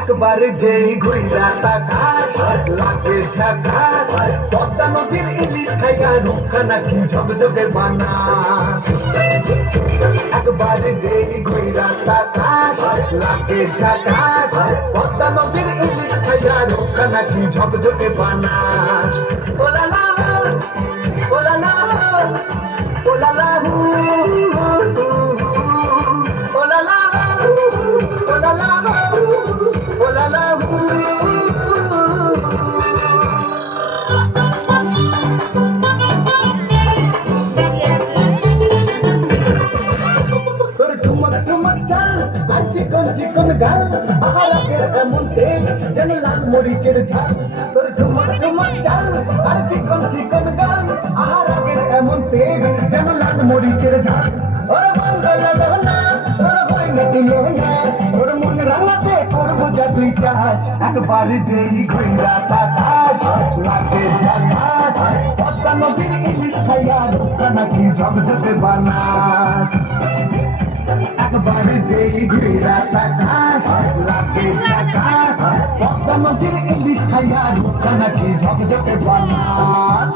একবার যেই ঘুইরা তাকাস লাগে ঝাকাস পদ্মা নদীর ইলিশ খাইয়া রুখা নাকি ঝকঝকে বানাস একবার যেই ঘুইরা তাকাস লাগে ঝাকাস পদ্মা নদীর ইলিশ খাইয়া রুখা নাকি ঝকঝকে বানাস ওলালা ওলালা ওলালা ওলালা ওলালা ওলালা তোর ঠুমক ঠুমক চাল আর চিকন চিকন গাল আহারের এমন তেজ যেন লাল মরিচের ঝাল তোর ঠুমক ঠুমক চাল আর চিকন চিকন গাল আহারের এমন তেজ যেন লাল মরিচের ঝাল ওরে বাঙ্গাল লোনা ওরে হইনা দিলোনা ওরে মন রাঙাতে করবো যা তুই চাস একবার যেই ঘুইরা তাকাস লাগে ঝাকাস পদ্মা নদীর ইলিশ খাইয়া রুখা নাকি ঝকঝকে বানাস একবার যেই ঘুইরা তাকাস লাগে ঝাকাস পদ্মা নদীর ইলিশ খাইয়া রুখা নাকি ঝকঝকে বানাস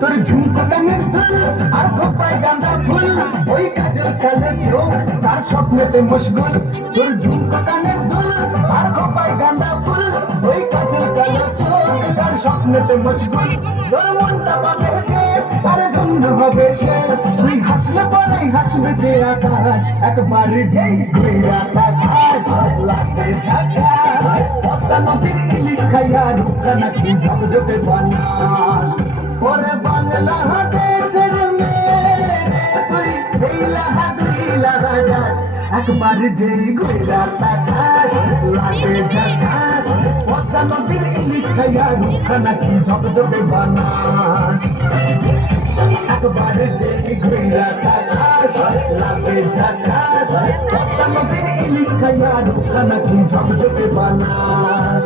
তোর ঝুমকো কানের দুল আর খোপায় গাঁদা ফুল ওই কাজের কালে চোখ তার স্বপ্নেতে মশগুল তোর ঝুমকো কানের দুল আর খোপায় গাঁদা ফুল ওই কাজের কালে চোখ তার স্বপ্নেতে মশগুল তোর মনটা পাবে কে তার জন্য হবে সে তুই হাসলে পরে হাসবে যে আকাশ একবার যেই ঘুইরা তাকাস লাগে ঝাকাস পদ্মা নদীর ইলিশ খাইয়া রুখা নাকি ঝকঝকে বানাস ওরে বাংলা দেশের মেয়ে তুই এইলা হাদিলা রাজা একবার যেই ঘুইরা তাকাস লাগে ঝাকাস পদ্মা নদীর ইলিশ খাইয়া রুখা নাকি ঝকঝকে বানাস একবার যেই ঘুইরা তাকাস লাগে ঝাকাস পদ্মা নদীর ইলিশ খাইয়া রুখা নাকি ঝকঝকে বানাস